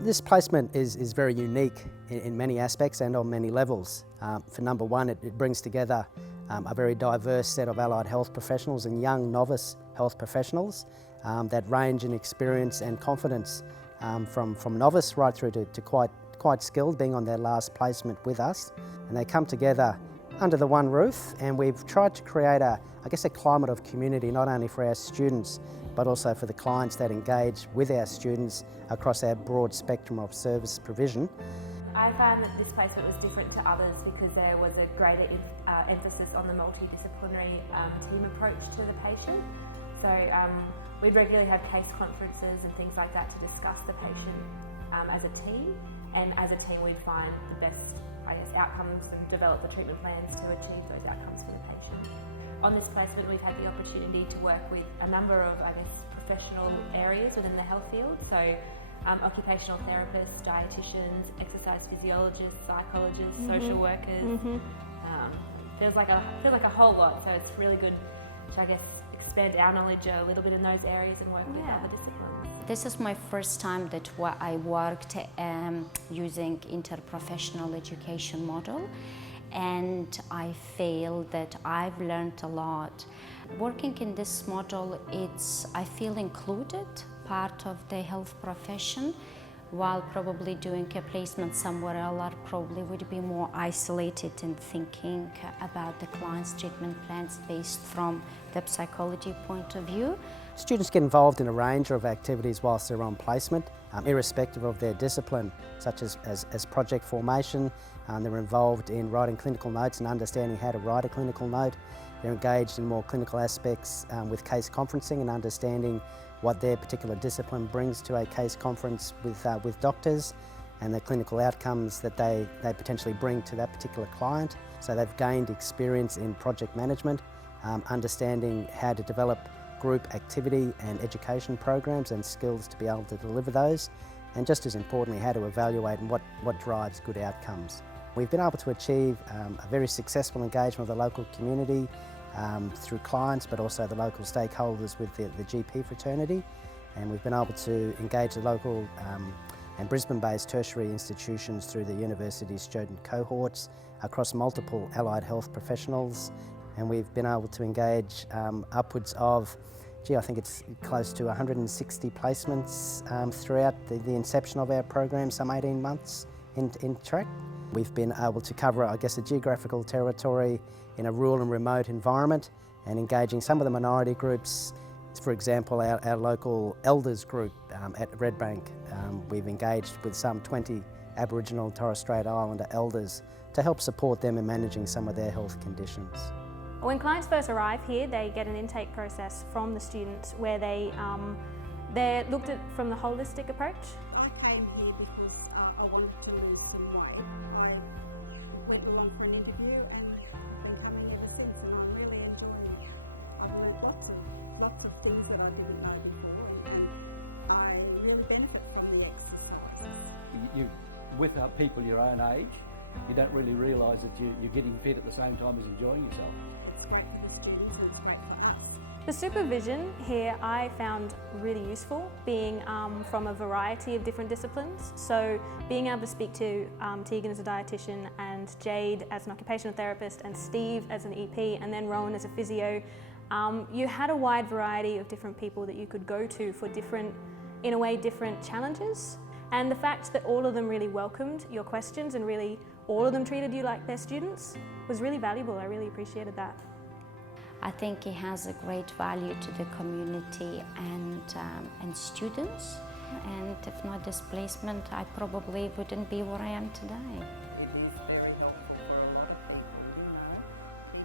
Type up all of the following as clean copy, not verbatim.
This placement is very unique in many aspects and on many levels. For number one, it brings together a very diverse set of allied health professionals and young novice health professionals that range in experience and confidence from novice right through to quite skilled, being on their last placement with us. And they come together under the one roof, and we've tried to create a climate of community, not only for our students but also for the clients that engage with our students across our broad spectrum of service provision. I found that this placement was different to others because there was a greater emphasis on the multidisciplinary team approach to the patient. So we'd regularly have case conferences and things like that to discuss the patient as a team, and as a team we'd find the best outcomes and develop the treatment plans to achieve those outcomes for the patient. On this placement we've had the opportunity to work with a number of professional areas within the health field, so occupational therapists, dietitians, exercise physiologists, psychologists, social workers. Feels like a whole lot, so it's really good to expand our knowledge a little bit in those areas and work with other disciplines. This is my first time that I worked using interprofessional education model, and I feel that I've learned a lot. Working in this model, I feel included, part of the health profession, while probably doing a placement somewhere else, I probably would be more isolated in thinking about the client's treatment plans based from the psychology point of view. Students get involved in a range of activities whilst they're on placement, irrespective of their discipline, such as project formation. They're involved in writing clinical notes and understanding how to write a clinical note. They're engaged in more clinical aspects with case conferencing and understanding what their particular discipline brings to a case conference with doctors and the clinical outcomes that they potentially bring to that particular client. So they've gained experience in project management, understanding how to develop group activity and education programs and skills to be able to deliver those, and just as importantly, how to evaluate and what drives good outcomes. We've been able to achieve a very successful engagement with the local community through clients, but also the local stakeholders with the GP fraternity, and we've been able to engage the local and Brisbane-based tertiary institutions through the university student cohorts across multiple allied health professionals, and we've been able to engage upwards of, I think it's close to 160 placements throughout the inception of our program, some 18 months in track. We've been able to cover, a geographical territory in a rural and remote environment, and engaging some of the minority groups. For example, our local elders group at Redbank, we've engaged with some 20 Aboriginal and Torres Strait Islander elders to help support them in managing some of their health conditions. When clients first arrive here, they get an intake process from the students where they're looked at from the holistic approach. I came here because I wanted to lose some weight. I went along for an interview and been coming ever since, and I'm really enjoying it. I've learned lots of things that I didn't know before, and I really benefit from the exercise. With people your own age, you don't really realise that you're getting fit at the same time as enjoying yourself. It's great for the students and it's great for us. The supervision here I found really useful, being from a variety of different disciplines. So being able to speak to Tegan as a dietitian, and Jade as an occupational therapist, and Steve as an EP, and then Rowan as a physio. You had a wide variety of different people that you could go to for different challenges. And the fact that all of them really welcomed your questions and really all of them treated you like their students was really valuable. I really appreciated that. I think it has a great value to the community and students. And if not this placement, I probably wouldn't be where I am today. It is very helpful for a lot of people,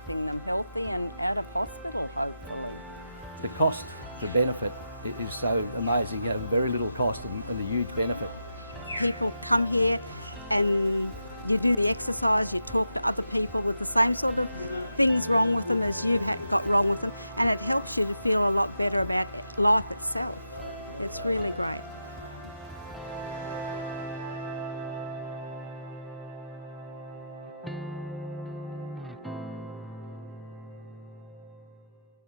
keeping them healthy and out of hospital, hopefully. The cost to benefit is so amazing, very little cost and a huge benefit. People come here and you do the exercise, you talk to other people with the same sort of things wrong with them as you have got wrong with them, and it helps you to feel a lot better about life itself. It's really great.